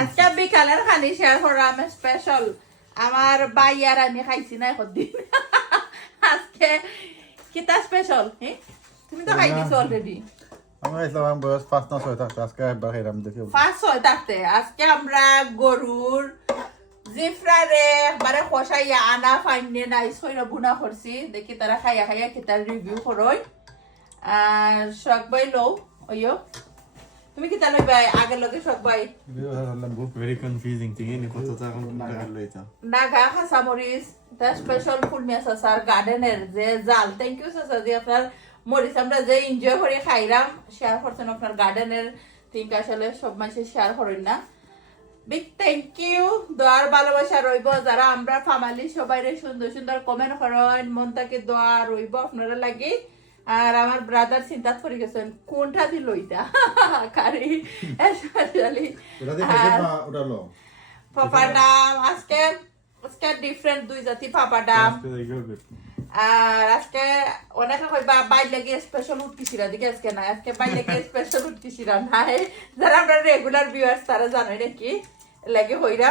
আজকে বিকালের খানি শেয়ার করলাম স্পেশাল আমার ভাই আর আমি খাইছি না একদিন আজকে কিতা স্পেশাল তুমি তো খাই দিছো অলরেডি আমরা ইসলাম বয়স 5 না 6 থাকতে আজকে একবার খাইলাম দেখি 5-6 থাকতে আজকে আমরা গরুর জিফরারে একবারে কষাইয়া আনা ফাইনে নাই সইরা বুনা করছি দেখি তারা খাইয়া খাইয়া কিতার রিভিউ করই আর শখ ভাই লও ওইও তুমি কিতা লইবা আগের লগে শখ ভাই very confusing thing ini kota ta লইতা Naga কাঁচামরিচ এটা স্পেশাল ফুলমিয়া চাচার গার্ডেনের যে জাল থ্যাংক ইউ চাচা যে আপনার মরিচ আমরা যে এনজয় করে খাইলাম শেয়ার করছেন আপনার গার্ডেনের থিঙ্ক আসলে সব মাসে শেয়ার করেন না বিগ থ্যাংক ইউ দোয়ার ভালোবাসা রইব যারা আমরা ফ্যামিলি সবাই সুন্দর সুন্দর কমেন্ট করেন মন থেকে দোয়া রইব আপনারা লাগি আর আমার ব্রাদার চিন্তা করে গেছেন কোনটা দিল এটা কারি স্পেশালি ওটা লো পাপার নাম আজকে আজকে ডিফারেন্ট দুই জাতি পাপার নাম আর আজকে অনেকে কইবা বাইর লাগে স্পেশাল উঠকিছিরা দিকে আজকে না আজকে বাইর লাগে স্পেশাল উঠকিছিরা নাই যারা আমরা রেগুলার ভিউয়ার্স তারা জানে নাকি লাগে হইরা